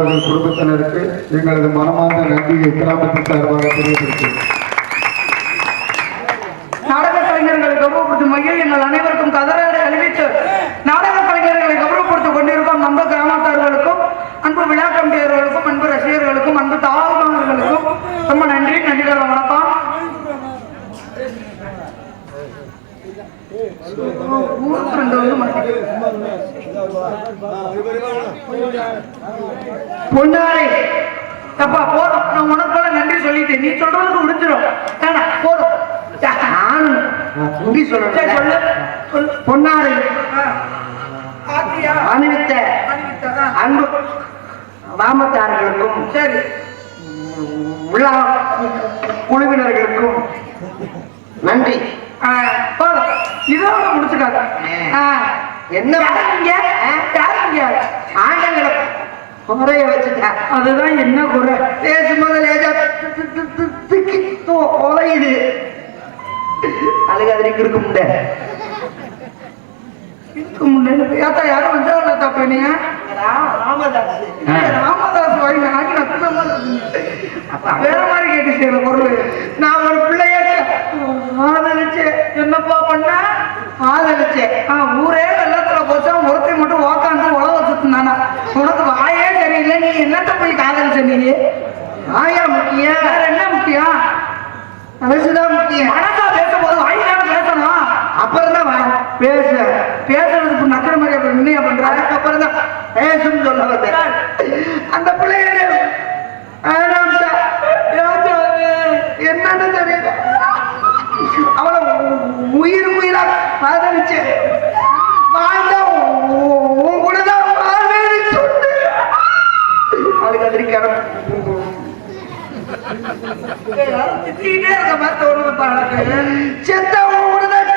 குடும்பத்தினருக்கு எங்களது மனமார்ந்த நன்றியை கிராமத்தின் சார்பாக தெரிவித்திருக்கிறேன். நாடக கலைஞர்களை கௌரவப்படுத்தும் வகையில் எங்கள் அனைவருக்கும் கதராடை அணிவித்து நாடக கலைஞர்களை கௌரவப்படுத்திக் கொண்டிருக்கும் அன்பு கிராமத்தார்களுக்கும் அன்பு விழா கமிட்டியர்களுக்கும் அன்பு ரசிகர்களுக்கும் அன்பு தாழ்வாளர்களுக்கும் ரொம்ப நன்றி. நன்றிகள், வணக்கம். பொன்னாரை அப்பா போதும், நான் உனக்கு நன்றி சொல்லிட்டேன். நீ சொல்றதுக்கு முடிச்சிடும் போதும். சொல்லு. பொன்னாரை அணிவித்த அன்பு வாமத்தார்களுக்கும் சரி விழா குழுவினர்களுக்கும் நன்றி. போதும், இதோட முடிச்சுக்காங்க. என்ன ஆண்டங்களை குறைய வச்சுட்டா அதுதான் என்ன குறை. பேசும்போது லேஜா குறையுது. அழுகாதிரிக்கு இருக்க முடியல. யாரும் வந்தா தப்பு. நீங்க ராமதாஸ் வாங்கி வேற மாதிரி கேட்டு பொருள். நான் ஒரு பிள்ளைய ஆதரிச்சேன். என்னப்பா பண்ண? ஆதரிச்சேன். ஊரே வெள்ளத்துல போச்சா ஒருத்தை மட்டும் உக்காந்து உழவ சுத்தினானா? உனக்கு வாயே சரியில்லை. நீ என்னத்த போய் காதலிச்ச? நீ ஆயா முக்கியம், வேற என்ன முக்கியம்? மனசுதான் முக்கியம். மனசா பேசும்போது வாயிலான பேசணும். அப்புறம் தான் வரும் பேசுறதுக்கு நக்கிற மாதிரி அப்புறம் என்னையா பண்ற? அதுக்கப்புறம் தான் பேசும் சொல்ல வந்தேன். அந்த பிள்ளைய என்னன்னு தெரியல. அவளை உயிரா ஆதரிச்சேன். வாழ்ந்தா உன் கூட தான் வாழ்வேன்னு சொன்னேன். அதுக்கு அதிரிக்கணும் திட்டிகிட்டே இருக்க மாதிரி தோணுது பாடக்கு. செத்த உன் கூட தான்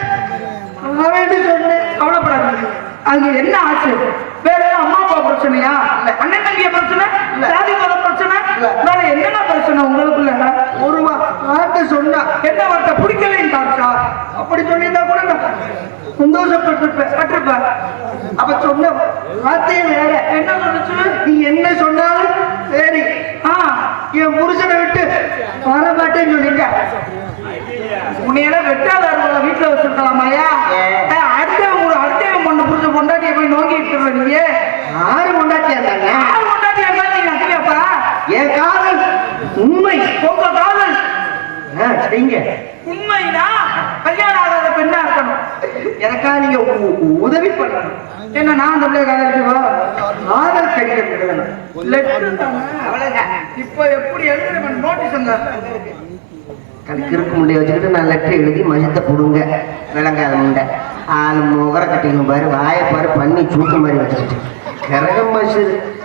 அவன்னு சொன்னேன். கவலைப்படாது. அது என்ன ஆச்சு? வேற அம்மா அப்பா பிரச்சனையா? அண்ணன் தம்பிய பிரச்சனை? ஜாதி மத பிரச்சனை? வேற என்னென்ன பிரச்சனை உங்களுக்குள்ள? ஒரு வார்த்தை சொன்னா என்ன வார்த்தை? பிடிக்கலைன்னு காமிச்சா? அப்படி சொல்லியிருந்தா கூட நான் சந்தோஷப்பட்டிருப்பேன். அப்ப சொன்ன வார்த்தையே வேற. என்ன சொல்லுச்சு? நீ என்ன சொன்னாலும் சரி, என் புருஷனை விட்டு வர மாட்டேன்னு சொல்லிங்க. உன்னையெல்லாம் வெட்டாதாரங்களை வீட்டுல வச்சிருக்கலாமாயா? அடுத்தவன் பொண்ணு புரிஞ்ச பொண்டாட்டியை போய் நோக்கிட்டு நீங்க யாரு கொண்டாட்டியா இருந்தாங்க? யாரு பொண்டாட்டியா இருந்தா நீங்க நக்கியப்பா? என் காதல் உண்மை. உங்க காதல் சரிங்க உண்மைனா கல்யாணம் ஆகாத பெண்ணா இருக்கணும். எனக்கா நீங்க உதவி பண்ணணும். என்ன நான் அந்த பிள்ளைய காதலிக்குவா? காதல் கிடைக்கிறது அவ்வளவுதான். இப்ப எப்படி எழுதுற நோட்டீஸ் அந்த கணக்கு இருக்க முடிய வச்சுக்கிட்டு நான் லெட்டர் எழுதி மஜத்தை புடுங்க விளங்காத முண்டை ஆளு முகர கட்டிக்கணும் பாரு, வாயை பாரு, பண்ணி சூட்டு மாதிரி வச்சுக்கிட்டு கிரகம் மசு.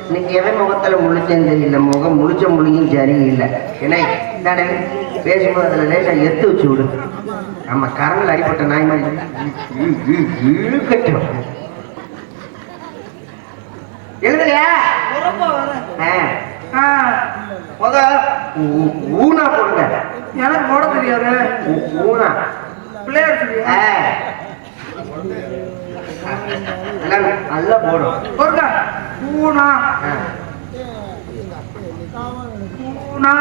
இன்னைக்கு எவன் முகத்துல முழிச்சேன்னு தெரியல. முகம் முழிச்ச மொழியும் சரியில்லை. ஏன்னா தானே பேசும்போது அதில் லேசாக எடுத்து வச்சு விடு. நம்ம கரண்டில் அடிப்பட்ட நாய் மாதிரி கட்டும் எழுதலையா? முத ஊனா போடுங்க. எனக்கு போட தெரியாது. ஊனா பிள்ளையார் சொல்லியா? நல்லா போடும். பொருங்க பூனா பூனா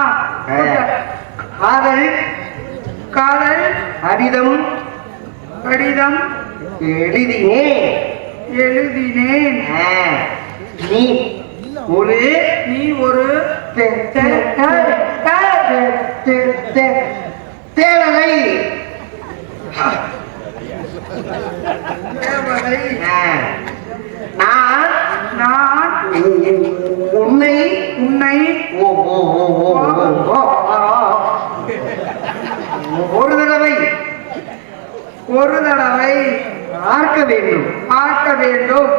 காதல் காதல் அடிதம் கடிதம் எழுதினேன். நீ ஒரு தேவதை. நான் உன்னை ஒரு தடவை பார்க்க வேண்டும்.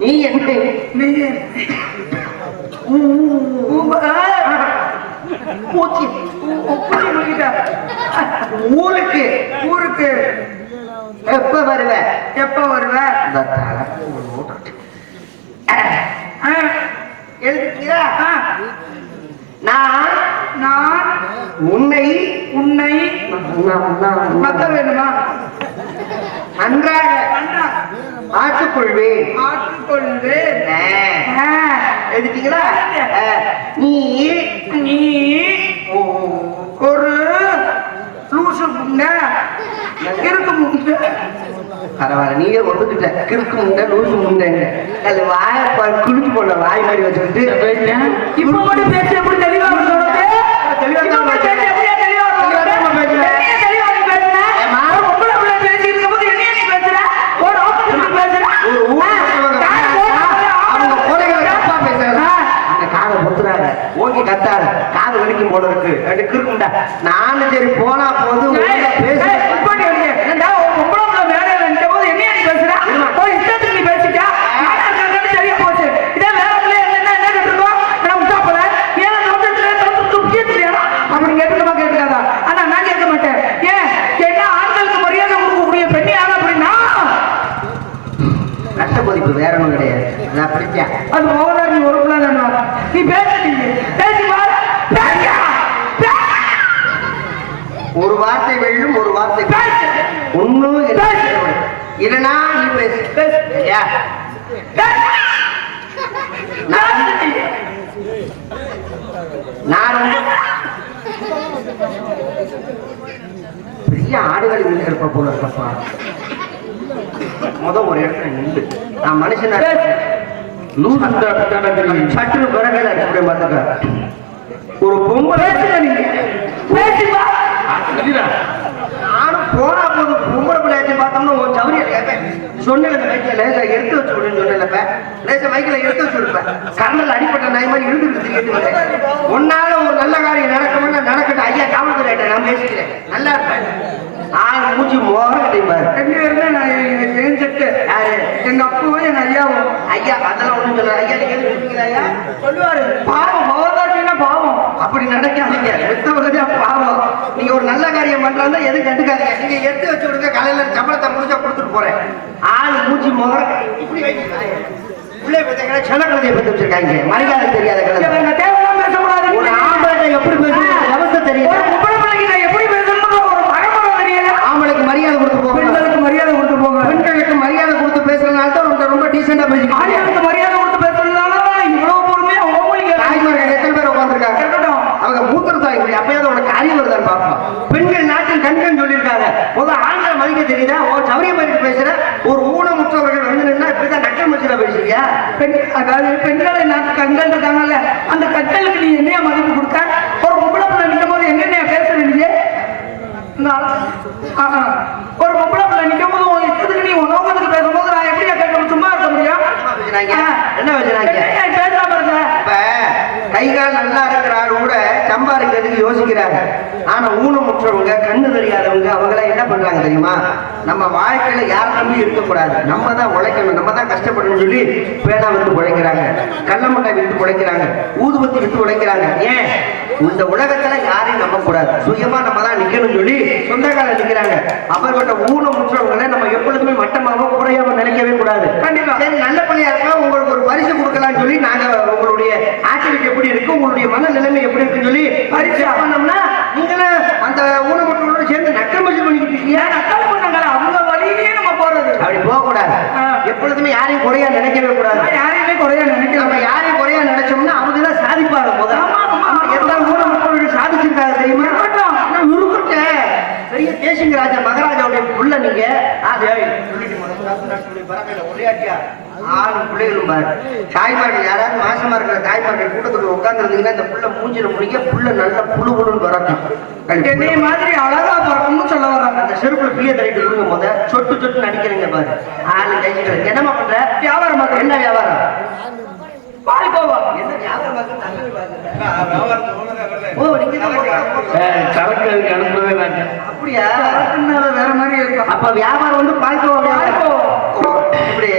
நீ என்னை ஊருக்கு எப்ப வருவ? எழுதிக்கிறா? நான் உன்னை மத்த வேணுமா? நன்றாக ஆற்றுக்கொள்வேன். எழுதிட்டீங்களா நீ நீ ஒரு லூசு முண்டை இருக்கு முண்டை. பரவாயில்ல நீயே ஒத்துக்கிட்ட கிறுக்கு முண்டை லூசு முண்டைங்க அது வாய குளிச்சு போன வாய் மாதிரி வச்சுக்கிட்டு இப்ப மட்டும் பேச்சு எப்படி தெளிவா இருக்கு உனக்கு? தெளிவா இப்ப மட்டும் பேச்சு எப்படியா தெளிவா இருக்கு உனக்கு? என்னைய தெளிவா நீ பேசுற? ஒரு பொம்பளை பிள்ளை பேசி இருக்கும்போது என்னைய நீ பேசுற? ஒரு ஆபத்துக்கு பேசுற? அவங்க கோடைகளை தப்பா பேசுறாங்க அந்த காதை பொத்துறாங்க ஓங்கி கத்தாத காது வலிக்கும் போல இருக்கு ரெண்டு கிறுக்குண்டா நானும் சரி போனா போது பேச வேற ஒன்றும் கிடையாது நான் பிடிச்சேன் அது மோகனா நீ ஒரு பிள்ளை நீ பேசுறீங்க பேசி ஒரு வார்த்தை வெள்ளும் ஒரு வார்த்தை ஒன்னும் இல்லைன்னா நீ பேசு நான் பெரிய ஆடுகள் இருப்ப போல இருக்கப்பா ஒரு இடத்துல நின்று நான் மனுஷனா சற்று பிறகு பார்த்துக்க ஒரு பொம்பளை நானும் போனா போது பொம்பளை பிள்ளையாச்சு பார்த்தோம்னா ஒரு சௌரிய கேட்பேன் சொன்ன மைக்கில் லேசா எடுத்து வச்சு விடுன்னு சொன்னேன்லப்ப லேசா மைக்கில் எடுத்து வச்சு விடுப்பேன் கண்ணில் அடிப்பட்ட நாய் மாதிரி இழுத்துக்கிட்டு கேட்டு ஒன்னால ஒரு நல்ல காரியம் நடக்கணும்னா நடக்கட்டும் ஐயா காவல்துறை நான் பேசிக்கிறேன் நல்லா இருப்பேன் ஆள் மூச்சு மோகட்டையும் பாரு ரெண்டு பேருமே நான் எழுந்துட்டு எங்க அப்பாவும் எங்க ஐயாவும் ஐயா அதெல்லாம் ஒண்ணும் சொல்ல ஐயா நீங்க ஐயா சொல்லுவாரு பாவம் மோகதாட்டினா பாவம் அப்படி நினைக்காதீங்க மித்தவங்க பாவம் நீங்க ஒரு நல்ல காரியம் பண்றாங்க எதுவும் கண்டுக்காதீங்க நீங்க எடுத்து வச்சு விடுங்க காலையில சம்பளத்தை முடிச்சா கொடுத்துட்டு போறேன் ஆள் மூச்சு மோக இப்படி பிள்ளை பத்தியா சில கழுதையை பத்தி வச்சிருக்காங்க மரியாதை தெரியாத கழுதை தேவையெல்லாம் பேசக்கூடாது ஒரு ஆம்பளை எப்படி பேசுறது அவஸ்தை தெரியும் எப்படி பேசணும் ஒரு மரமரம் தெரியல ஆம்பளைக்கு மரியாதை கொடுத்து போங்க பெண்களுக்கு மரியாதை கொடுத்து போங்க பெண்களுக்கு மரியாதை கொடுத்து பேசுறதுனால தான் ரொம்ப டீசெண்டா பேசிக்கலாம் ஆண்களுக்கு மரியாதை கொடுத்து பேசுறதுனால இவ்வளவு பொறுமையா தாய்மார்கள் எத்தனை பேர் உட்காந்துருக்காங்க அவங்க மூத்தர் தாய்மொழி அப்பயாவது உனக்கு அறிவு வருதான்னு பார்ப்போம் பெண்கள் நாட்டின் கண்கள் சொல்லியிருக்காங்க முதல் ஆண்களை மதிக்க தெரியுதா ஒரு சௌரிய மாதிரி பேசுற ஒரு ஊனமுற்றவர்கள் வந்து நின்னா இப்படிதான் நக்கல் மச்சில பேசுறியா அதாவது பெண்களை நாட்டு கண்கள் இருக்காங்கல்ல அந்த கண்களுக்கு நீ என்னையா மதிப்பு கொடுக்க ஒரு பொம்பளை பிள்ளை நிற்கும் போது என்னென்ன பேசுற நீங்க ஒரு பொம்பளை பிள்ளை நிற்கும் போது உன் இஷ்டத்துக்கு நீ உணவகத்துக்கு பேசும்போது நான் எப்படியா கேட்க சும்மா இருக்க முடியும் என்ன வச்சுனாங்க பேசாம இருக்க கை கால் நல்லா இருக்கிற ஆள் கூட சம்பாதிக்கிறதுக்கு யோசிக்கிறாங்க ஆனா ஊனமுற்றவங்க கண்ணு தெரியாதவங்க அவங்க எல்லாம் என்ன பண்றாங்க தெரியுமா நம்ம வாழ்க்கையில யார் நம்பி இருக்கக்கூடாது நம்ம தான் உழைக்கணும் நம்ம தான் கஷ்டப்படணும்னு சொல்லி பேனா விட்டு உழைக்கிறாங்க கள்ளமட்டை விட்டு உழைக்கிறாங்க ஊதுபத்தி விட்டு உழைக்கிறாங்க ஏன் இந்த உலகத்துல யாரையும் நம்ப கூடாது சுயமா நம்ம தான் நிக்கணும்னு சொல்லி சொந்த கால நிக்கிறாங்க அப்படிப்பட்ட ஊனமுற்றவங்களை நம்ம எப்பொழுதுமே மட்டமாக குறையாம நினைக்கவே கூடாது கண்டிப்பா சரி நல்ல பள்ளியா இருக்கலாம் உங்களுக்கு ஒரு பரிசு கொடுக்கலாம்னு சொல்லி நாங்க உங்களுடைய ஆக்டிவிட்டி எப்படி இருக்கு உங்களுடைய மன நிலைமை எப்படி இருக்குன்னு சொல்லி பரிசு பண்ணோம்னா நீங்களும் அந்த ஊனமுற்றவங்களோட சேர்ந்து நக்கல் மஜி பண்ணிக்கிட்டு இருக்கீங்க நக்கல் பண்ணாங்க அவங்க வழியிலேயே நம்ம போறது அப்படி போக கூடாது எப்பொழுதுமே யாரையும் குறையா நினைக்கவே கூடாது யாரையுமே குறையா நினைக்க நம்ம யாரையும் குறையா நினைச்சோம்னா அவங்க தான் சாதிப்பாங்க போது எந்த ஊனமுற்றவர்கள் சாதிச்சிருக்காங்க தெரியுமா நான் உருப்பிட்டேன் பெரிய தேசிங்க ராஜா மகாராஜாவுடைய புள்ள நீங்க ஒரேடியா ஆறு பிள்ளைகளும் பாரு தாய்மார்கள் யாராவது மாசமா இருக்கிற தாய்மார்கள் கூட்டத்துக்கு உட்கார்ந்து இருந்தீங்கன்னா இந்த புள்ள மூஞ்சில முடிக்க புள்ள நல்ல புழு புழுன்னு பறக்கும் என்னை மாதிரி அழகா பறக்கும்னு சொல்ல வர்றாங்க அந்த செருப்புல பிய தரைட்டு கொடுங்க முத சொட்டு சொட்டு நடிக்கிறீங்க பாரு ஆளு ஜெயிச்சுக்கிறது என்னமா பண்ற வியாபாரம் என்ன வியாபாரம் பால் கோவா என்ன வியாபாரம் சரக்கு அதுக்கு அனுப்புறதே அப்படியா வேற மாதிரி இருக்கும் அப்ப வியாபாரம் வந்து பால் கோவா இப்படி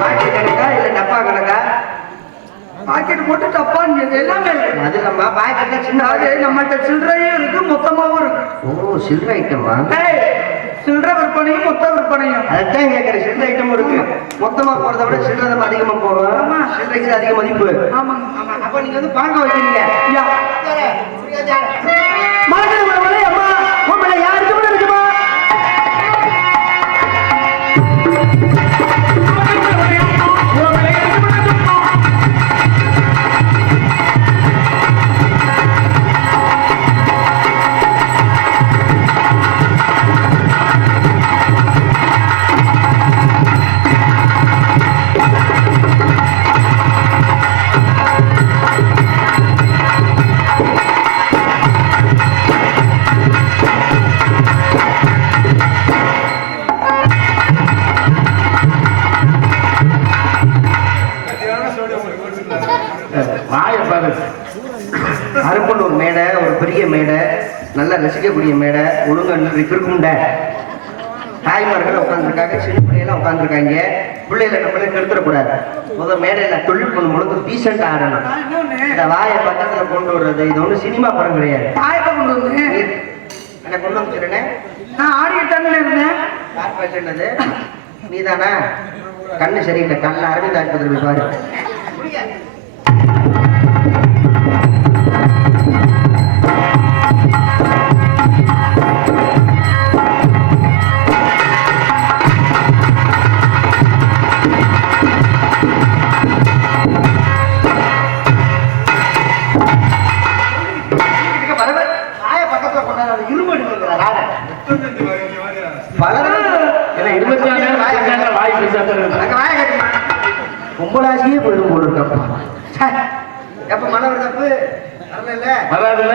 பாக்கெட் கணக்கா இல்ல டப்பா கணக்கா பாக்கெட் போட்டு டப்பா எல்லாமே இருக்கு அது நம்ம பாக்கெட்ல சின்ன நம்மகிட்ட சில்லறையும் இருக்கு மொத்தமாவும் இருக்கு ஓ சில்லறை ஐட்டமா சில்லறை விற்பனையும் மொத்த விற்பனையும் அதான் கேட்கறேன் சில்லறை ஐட்டமும் இருக்கு மொத்தமா போறதை விட சில்லறை நம்ம அதிகமா போவோம் சில்லறைக்கு அதிக மதிப்பு ஆமாங்க அப்ப நீங்க வந்து பார்க்க வைக்கிறீங்க அம்மா யாருக்கு இருக்குமா வாயை பாரு. அருப்பன் மேடை, ஒரு பெரிய மேடை, நல்லா ரசிக்கக்கூடிய மேடை, ஒழுங்கா இருக்கும்ட. தாய்மார்கள் உட்காந்துருக்காங்க, சின்ன பிள்ளைகள்லாம் உட்காந்துருக்காங்க. பிள்ளைகளை நம்மளே கெடுத்துடக்கூடாது. முதல் மேடையில் தொழில் பண்ணும் பொழுது டீசெண்ட் ஆடணும். இந்த வாயை பக்கத்துல கொண்டு வர்றது இது ஒன்றும் சினிமா படம் கிடையாது. தாயப்பா கொண்டு வந்து என்ன கொண்டு வந்துச்சுறேனே, நான் ஆடிக்கிட்டு தானே இருந்தேன். யார் பேசுனது? நீதானா? கண்ணு சரியில்லை, கண்ணில் அரவிந்த் ஆஸ்பத்திரி போய் பாரு. கும்பலாசியே போயிடும் போல இருக்கப்பா. எப்ப மழை வருதப்பு வராதுல்ல?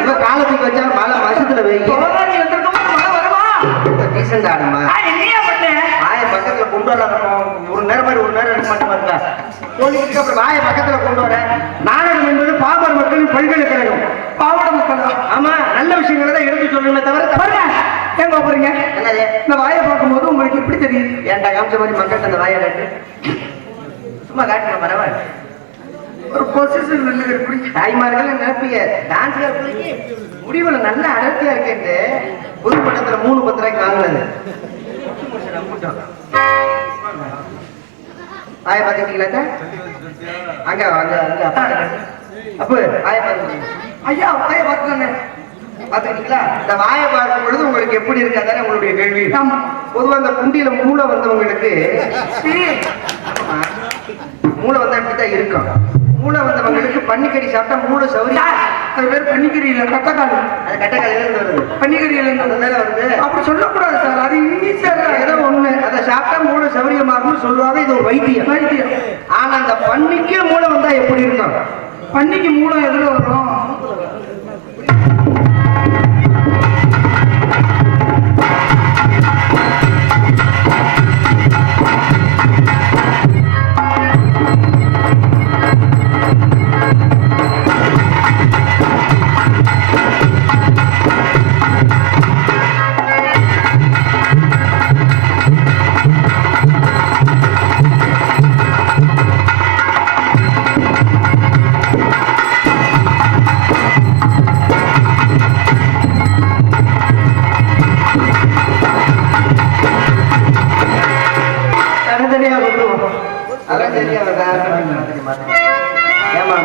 இவ காலத்துக்கு வச்சாலும் மழை வருஷத்துல நீ வந்திருக்கமா மழை வருமா? டீசெண்ட் ஆடுமா? என்னையா பண்ணேன்? வாயை பக்கத்துல கொண்டு வர ஒரு நேரம் மாதிரி ஒரு நேரம் இருக்க மாட்டேன் பாருங்க. தோழிக்கு அப்புறம் வாயை பக்கத்துல கொண்டு வர. நாடகம் என்பது பாமர மக்களின் பல்கலைக்கழகம். பாவட மக்கள். ஆமா, நல்ல விஷயங்களை தான் எடுத்து சொல்லணுமே தவிர பாருங்க ஏங்க போறீங்க? என்னது? இந்த வாயை பார்க்கும்போது உங்களுக்கு எப்படி தெரியுது? ஏன்டா காமிச்ச மாதிரி மக்கள்கிட்ட அந்த வாயை காட்டு. சும்மா காட்டுமா பரவாயில்ல. ஒரு பொசிஷன் நின்று எப்படி? தாய்மார்கள் நினைப்பீங்க டான்ஸ்கார பிள்ளைக்கு முடிவுல நல்ல அடர்த்தியா இருக்கேன்ட்டு புது பட்டத்துல 3 10 ரூபாய்க்கு வாங்கினது. வாயை பார்த்துக்கிட்டீங்களா? அங்க அங்க அங்க அப்ப வாயை பார்த்து ஐயா வாயை பார்த்துக்கோங்க. பார்த்துக்கிட்டீங்களா? இந்த வாயை பார்க்கும் பொழுது உங்களுக்கு எப்படி இருக்காதானே உங்களுடைய கேள்வி. ஆமா. பொதுவா அந்த குண்டியில மூளை வந்தவங்களுக்கு மூளை வந்தா இப்படித்தான் இருக்கும். மூளை வந்தவங்களுக்கு பன்னிக்கறி சாப்பிட்டா மூளை சௌரி. அது பேர் பன்னிக்கறி இல்ல, கட்டக்கால். அது கட்டக்காலையில இருந்து வருது. பன்னிக்கறியில இருந்து மேல வருது. அப்படி சொல்லக்கூடாது சார், அது இங்கிலீஷா ஏதோ ஒண்ணு அதை சாப்பிட்டா மூளை சௌரியமாகும்னு சொல்லுவாங்க. இது ஒரு வைத்தியம். வைத்தியம். ஆனா அந்த பன்னிக்கே மூளை வந்தா எப்படி இருக்கும்? பன்னிக்கு மூலம் எதுல வரும்? அதான் சரியா ஏமா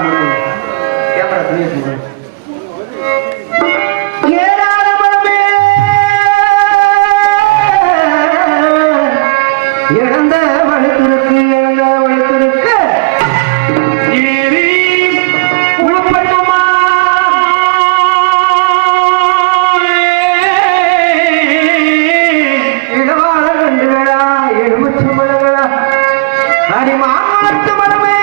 கேமரா துணி இழந்த வழுத்திருக்கு, இழந்த வழுத்திருக்கு உழப்பட்டுமா இடவாள கண்டுகளா எலுமிச்சு மலங்களா அடிமாட்டு மலமே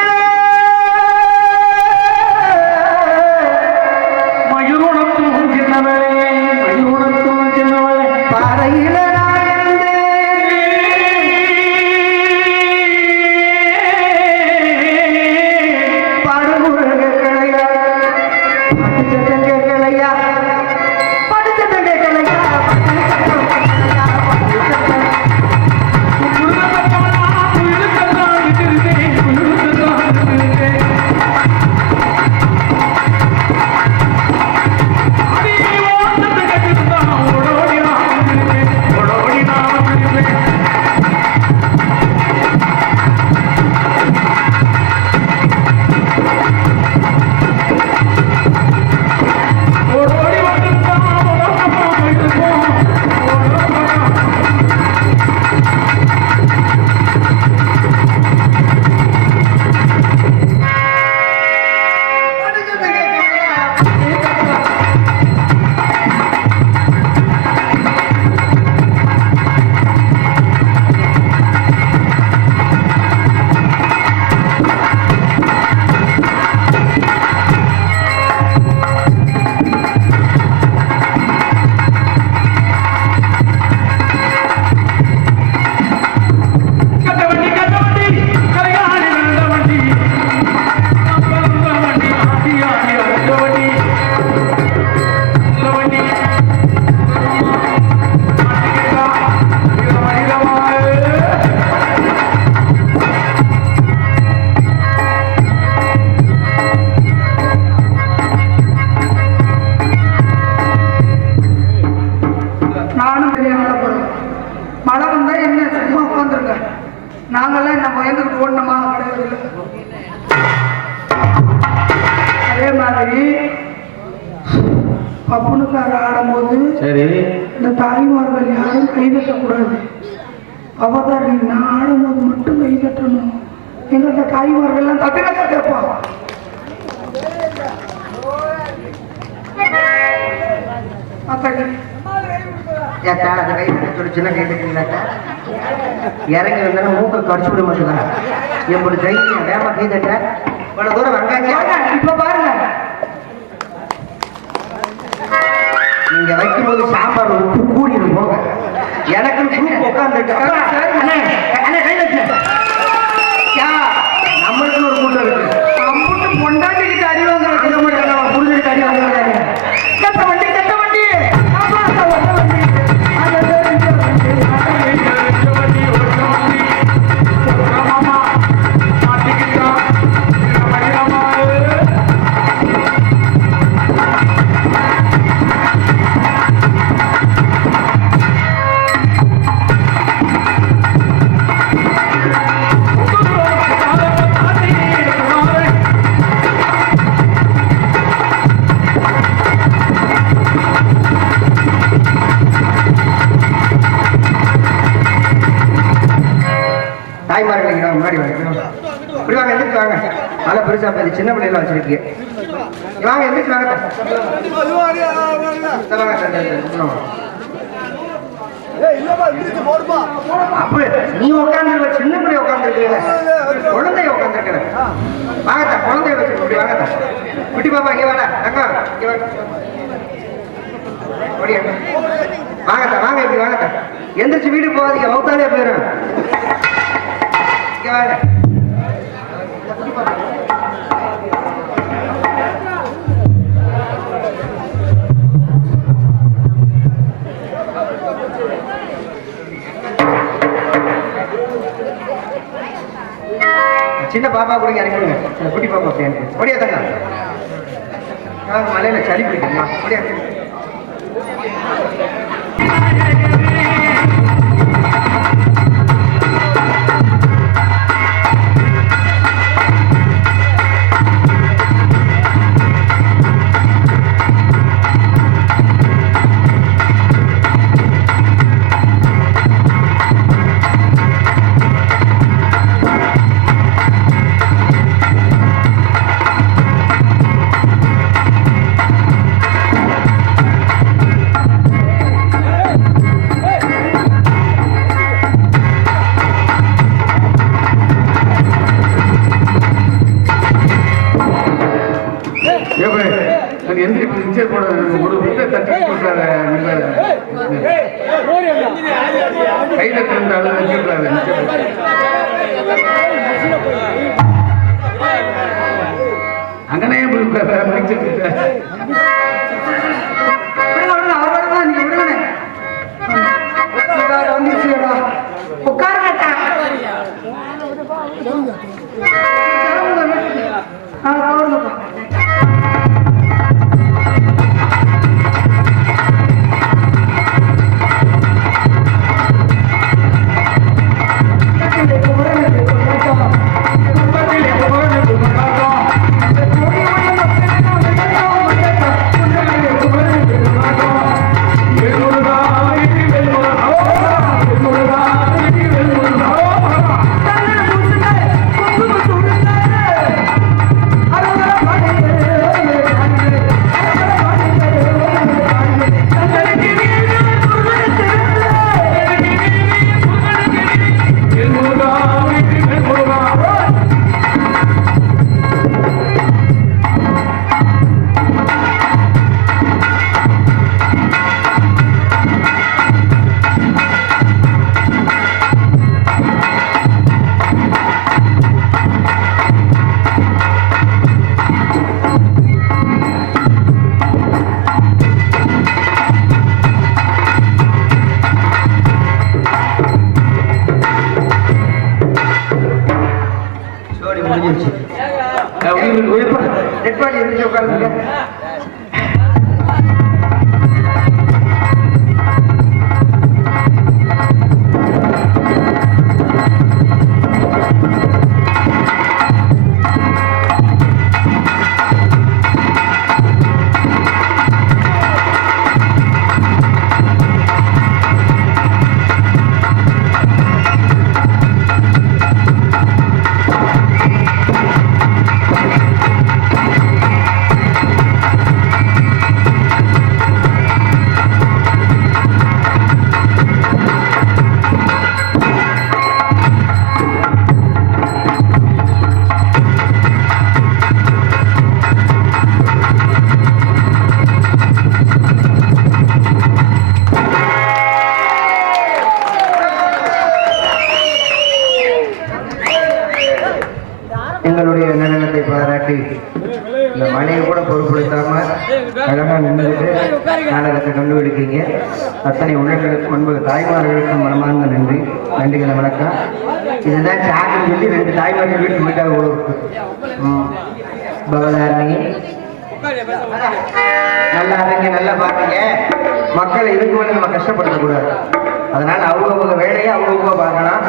பப்புனுக்கார ஆடும்போது சரி இந்த தாய்மார்கள் யாரும் கை தட்டக்கூடாது. அவதாரி நான் ஆடும்போது மட்டும் கை தட்டணும். எங்க இந்த தாய்மார்கள்லாம் தட்டுக்கட்ட கேட்பான். ஏட்டா அந்த கை தட்ட சின்ன கை தட்டீங்களாட்டா இறங்கி வந்தாலும் மூக்கை கடிச்சு விட மாட்டேங்கிறா. எப்படி தைரியம் வேமா கை தட்ட இவ்வளவு தூரம் வந்தாங்க. இப்ப பாருங்க, நீங்க வைக்கும்போது சாம்பார் உப்பு கூடிடும் போங்க. எனக்கு சூப் உட்காந்துட்டு நம்மளுக்கு ஒரு கூட்டம் இருக்கு. அம்புட்டு பொண்டாட்டிக்கு அடி வாங்குறது புரிஞ்சுட்டு அடி வாங்குறாங்க. கட்ட வண்டி கட்ட வண்டி ஆமா, அந்த ஒட்ட வண்டி அந்த தாய்மார்கள் முன்னாடி வாங்க. இப்படி வாங்க, எந்திரிச்சு வாங்க. நல்லா பெருசா போய் சின்ன பிள்ளைல வச்சிருக்கீங்க. வாங்க, எந்திரிச்சு வாங்க. அப்ப நீ உட்காந்து சின்ன பிள்ளை உட்காந்துருக்கீங்க, குழந்தைய உட்காந்துருக்கிற. வாங்கத்தா, குழந்தைய வச்சு இப்படி வாங்கத்தா. குட்டி பாப்பா இங்க வாடா, அக்கா இங்க வாங்க. வாங்கத்தா, வாங்க, இப்படி வாங்கத்தா. எந்திரிச்சு வீடு போகாதீங்க, வவுத்தாலே போயிடும். இங்க வாங்க. சின்ன பாப்பா கூட இறங்கிடுங்க. குட்டி பாப்பா அப்படியே தாங்க. மலையில சளி பிடிக்குமா? அப்படியே கையில இருந்தாலும் அங்கனே இந்த மழையை கூட பொருட்படுத்தாம அழகா நின்றுட்டு நாடகத்தை கண்டுபிடிக்கீங்க. அத்தனை உள்ளங்களுக்கும் அன்பு தாய்மார்களுக்கும் மனமார்ந்த நன்றி. நன்றிகளை வணக்கம். இதுதான் சாக்குன்னு சொல்லி 2 தாய்மார்கள் வீட்டு போயிட்டாங்க கூட பவதாரணி. நல்லா இருங்க, நல்லா பாருங்க. மக்களை இதுக்கு மேலே நம்ம கஷ்டப்படுத்தக்கூடாது. அதனால அவங்கவுங்க வேலையை அவங்கவுங்க பார்க்கலாம்.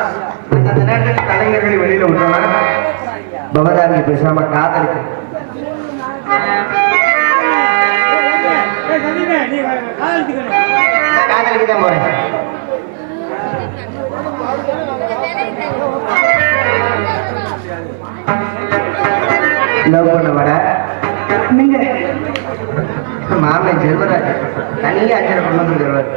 அந்த நேரத்தில் கலைஞர்களை வெளியில விட்டோம்னா பவதாரணி பேசாம காதலிக்கு தான் போறேன். லவ் பண்ண வர நீங்க மாமன் செல்வராஜ் தனியாக 5 கொண்டு வந்து தருவார்.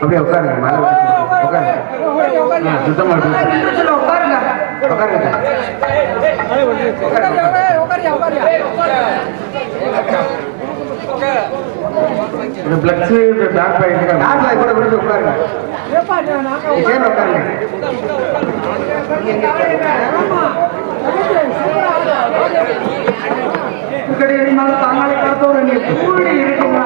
அப்படியே உட்காருங்க, மேலே உட்காருங்க. சுத்தமா உட்காருங்க. உட்காருங்க. இந்த பிளக்ஸ் டாக் பாயிண்ட் டாக் பாய் கூட விடுத்து உட்காருங்க. ஏன் உட்காருங்க? இப்படி இருந்தாலும் தாங்களே கருத்தோடு நீ கூடி இருக்குமா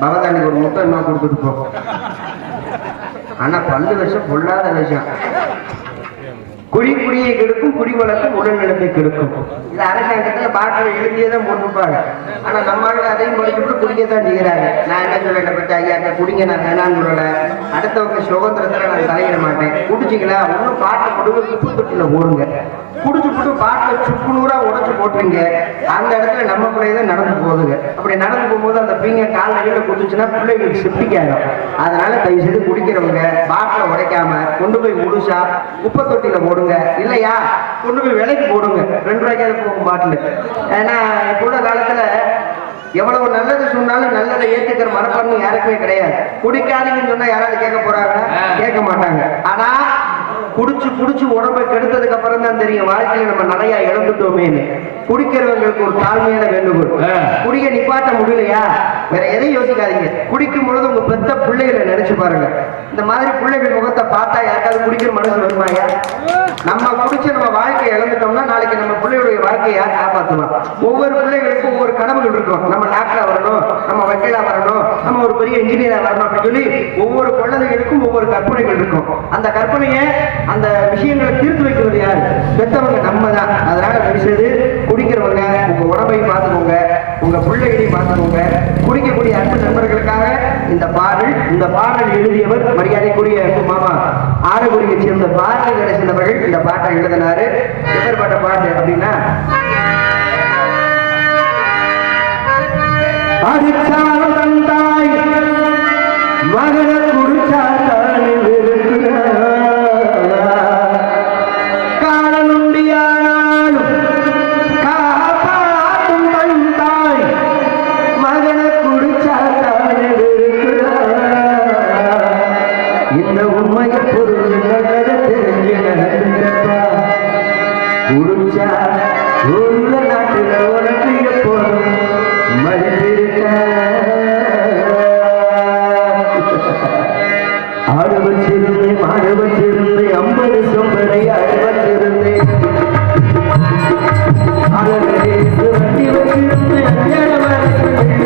பவதானிக்கு ஒரு முட்டை என்ன கொடுத்துட்டு போ. ஆனா பல்லு விஷம் பொல்லாத விஷம். குடியை கெடுக்கும், குடி வளர்க்கும், உடல் நிலத்தை கெடுக்கும். இது அரசாங்கத்துல பாட்டில் எழுதியதான் போட்டுப்பாங்க. ஆனா நம்ம அதையும் படிச்சுட்டு குடிக்கத்தான் செய்யறாங்க. நான் என்ன சொல்ல பத்தி ஐயா குடிங்க, நான் வேணான்னு சொல்லல. அடுத்தவங்க சுதந்திரத்துல நான் தலையிட மாட்டேன். குடிச்சிங்களா ஒன்னும் பாட்டை போட்டு உப்பு தொட்டில போடுங்க. குடிச்சு போட்டு பாட்டில் சுக்கு நூறா உடச்சு போட்டுருங்க. அந்த இடத்துல நம்ம பிள்ளைதான் நடந்து போகுதுங்க. அப்படி நடந்து போகும்போது அந்த பீங்க கால் நடிகளை குடிச்சுன்னா பிள்ளைகளுக்கு செப்டிக் ஆகும். அதனால தயவு செய்து குடிக்கிறவங்க பாட்டில உடைக்காம கொண்டு போய் முழுசா குப்பை தொட்டில போடுங்க. இல்லையா கொண்டு போய் விலைக்கு போடுங்க. 2 ரூபாய்க்காவது போகும் பாட்டில். ஏன்னா கூட காலத்துல எவ்வளவு நல்லது சொன்னாலும் நல்லதை ஏற்றுக்கிற மனப்பான்மை யாருக்குமே கிடையாது. குடிக்காதீங்கன்னு சொன்னா யாராவது கேட்க போறாங்க? கேட்க மாட்டாங்க. ஆனா குடிச்சு உடம்பை கெடுத்ததுக்கு அப்புறம் தான் தெரியும் வாழ்க்கையில நம்ம நிறைய இழந்துட்டோமேன்னு. குடிக்கிறவங்களுக்கு ஒரு தாழ்மையான வேண்டுகோள், குடிக்க நிப்பாட்ட முடியலையா வேற எதையும் யோசிக்காதீங்க. குடிக்கும் பொழுது உங்க பெத்த பிள்ளைகளை நினைச்சு பாருங்க. இந்த மாதிரி பிள்ளைகள் முகத்தை பார்த்தா யாருக்காவது குடிக்கிற மனசு வருமாயா? நம்ம குடிச்சு நம்ம வாழ்க்கையை இழந்துட்டோம்னா நாளைக்கு நம்ம பிள்ளைகளுடைய வாழ்க்கையை யார் காப்பாற்றுவான்? ஒவ்வொரு பிள்ளைகளுக்கும் ஒவ்வொரு கனவுகள் இருக்கும். நம்ம டாக்டரா வரணும், நம்ம வக்கீலா வரணும், நம்ம ஒரு பெரிய இன்ஜினியரா வரணும் அப்படின்னு சொல்லி ஒவ்வொரு குழந்தைகளுக்கும் ஒவ்வொரு கற்பனைகள் இருக்கும். அந்த கற்பனையை அந்த விஷயங்களை தீர்த்து வைக்கிறது யாரு? பெற்றவங்க நம்ம தான். அதனால பெருசது குடிக்கிறவங்க பார்த்துக்கோங்க. குடிக்கக்கூடிய அன்பு நண்பர்களுக்காக இந்த பாடல் எழுதியவர் மரியாதைக்குரிய மாமா ஆரகுடியை சேர்ந்த பாரதி கணேசன் அவர்கள் இந்த பாட்டை எழுதினாரு. எப்பேற்பட்ட பாட்டு அப்படின்னா, அடிச்சாலும் தந்தாய் மகன குடிச்சாத்தானே காலனுண்டியானாலும் காப்பாற்றும் தந்தாய் மகன குடிச்சாத்தானே இந்த உண்மையை பொருள் நல்லதை தெரிஞ்சு நடந்துட்டப்பா குடிச்சா உள்ள நாட்டுல உனக்கு எப்போதும் ஆடு வச்சிருந்தேன் மாடு வச்சிருந்தேன் 50 சொம்பரை ஆடு வச்சிருந்தேன் வண்டி வச்சிருந்தேன் 5 வச்சிருந்தேன்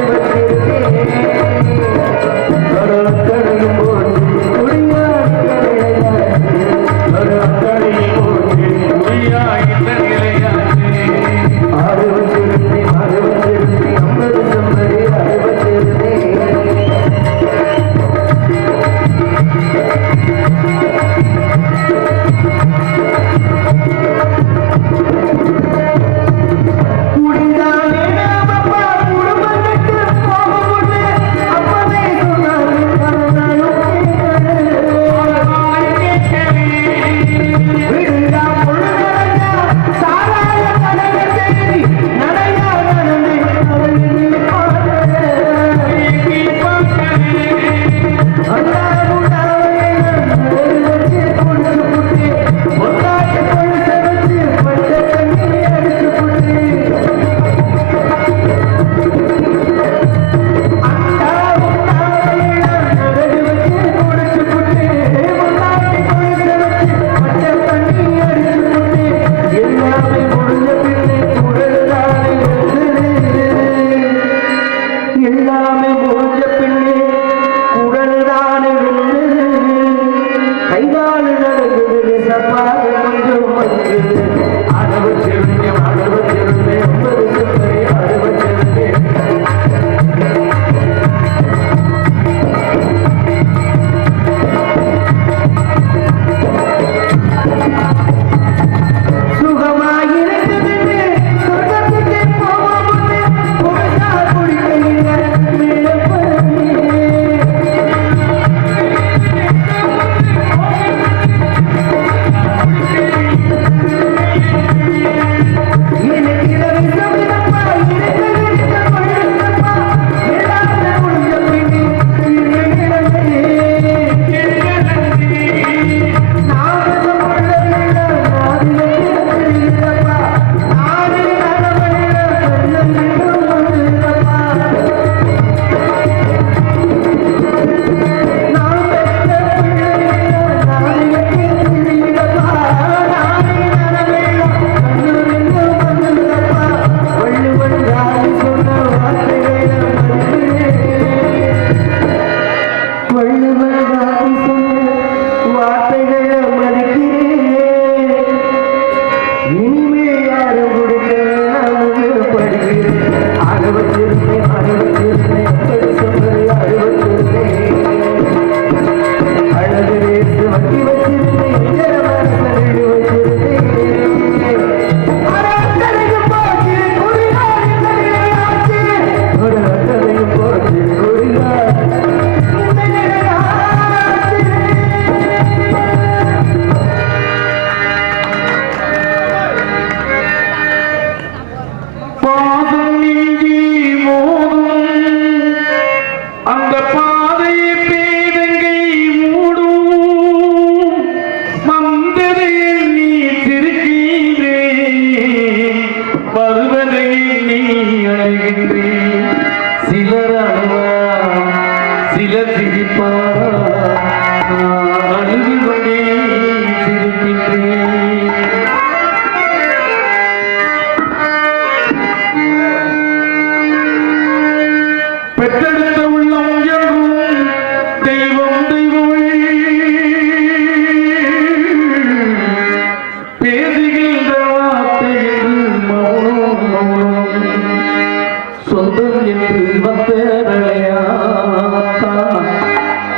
சொந்தம் என்று வந்த விளையாட்டா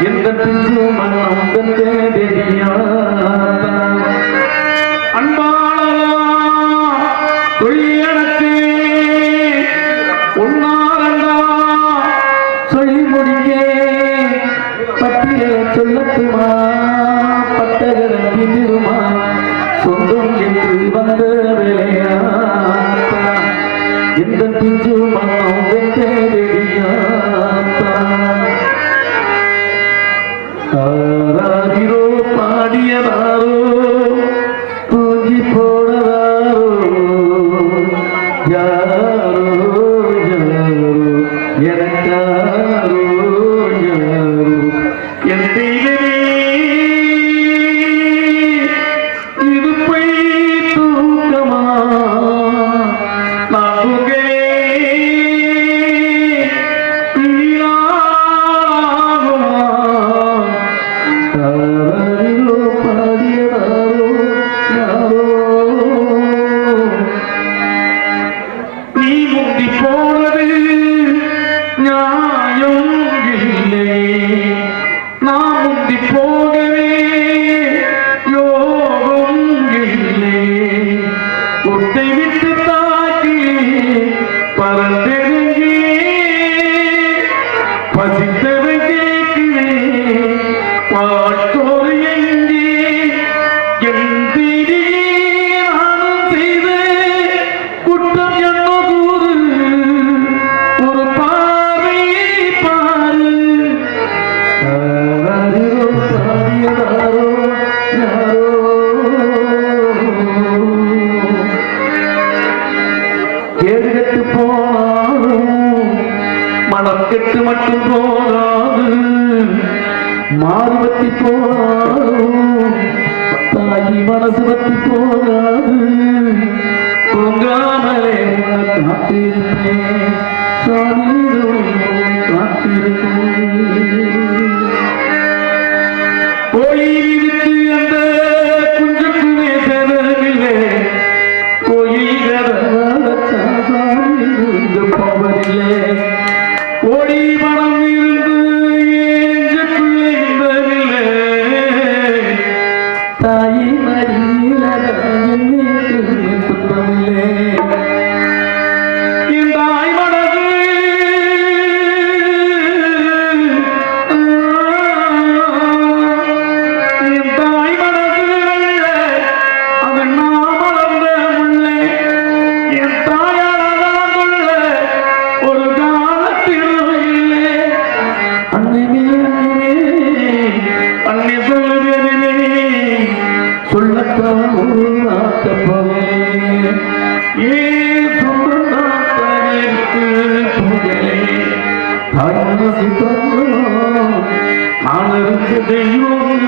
எந்த பிஞ்சு மனம் தெரியாதா அன்பாளா தொழிலனக்கு ஒன்னாரண்டா சொல்லி முடிக்க பட்டியலை சொல்லட்டுமா பட்டகரம் பின்னிருமா சொந்தம் என்று வந்த விளையாட்டா எந்த பிஞ்சு மனம் தெரியாதா ஆராதிரோ பாடியதாரோ தூங்கி போனதாரோ யாரோ யாரோ எனக்காரோ யாரோ என் தெய்வமே இருப்பை தூக்கமா நான் தூங்கவே வீணாகுமா ஆராதிரோ பாடியதாரோ யாரோ நீ முந்தி போனது நியாயம் இல்லை நான் முந்தி போகவே யோகம் இல்லை ஒட்டை விட்டு தாக்கி பறந்தெருங்கி பசித்தவன் கேட்கிறேன் பாட்டோர் எங்கே எந்திரியே நானும் செய்த குற்றம் என்ன கூறு ஒரு பார்வை பாரு ஆராதிரோ பாடியதாரோ யாரோ கேடு கெட்டு போனாலும் மனம் கெட்டு மட்டும் போகாது மாறுபத்தி போனாலும் தாயி மனசு பத்தி போகாது பொங்காமலே உன்னை காத்திருப்பேன் சாமீரை காத்திருப்பேன் கோயில் விரித்து அந்த குஞ்சுக்குமே சேதமில்லை கோயில் கதவாசாமி பவரில்லை ஓடி பணம் இருந்து ஏஞ்சக்குள்ளே இன்பமில்லை தாயி மடியில துன்பமில்லை என் தாய் மனது என் தாய் மனது அவன் நான் வளர்ந்த முல்லை என் தாயால் கொள்ள ஒரு காலத்திலும் இல்லை அன்னையே அன்னை சொல்லுகிறே சொல்லத்தான் ஒரு நாட்டப்பவே ஏன் சொல்ல நாட்டே புகழே தாயான சித்தம் நான் இருக்க தெய்வம்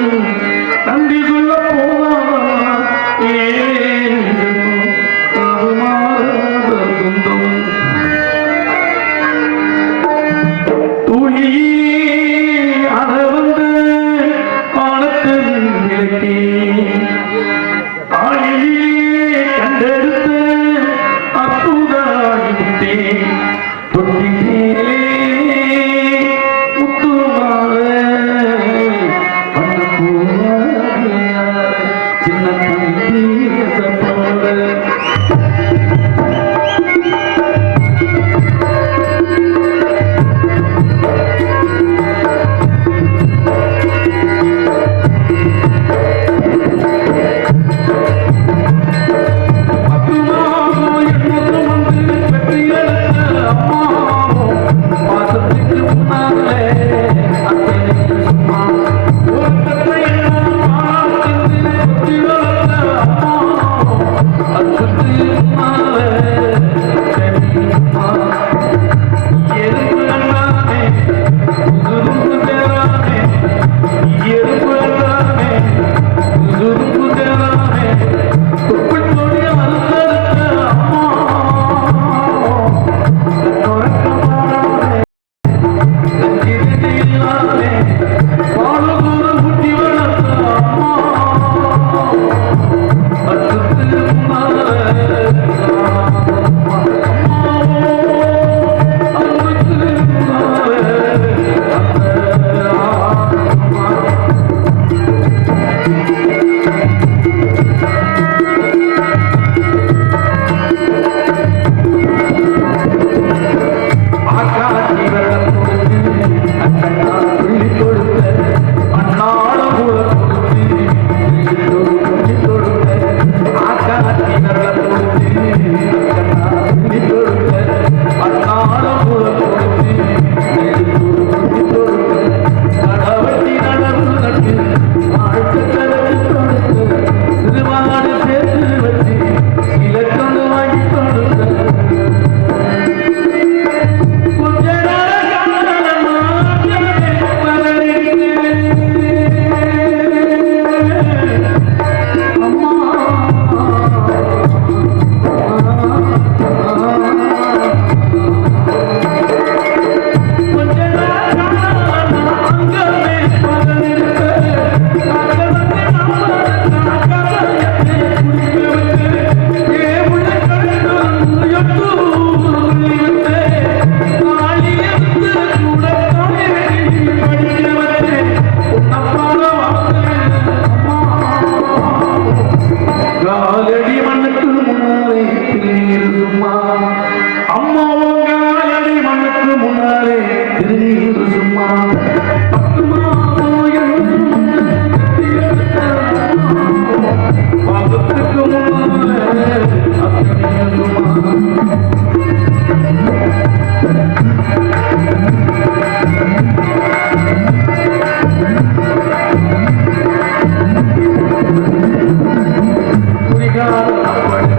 நன்றி சொல்ல போனா ஏன் அது மாறாத சொந்தம் துளியே அத வந்து பாலத்தின் விளக்கே ஆளியே கண்டெடுத்து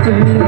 காத்து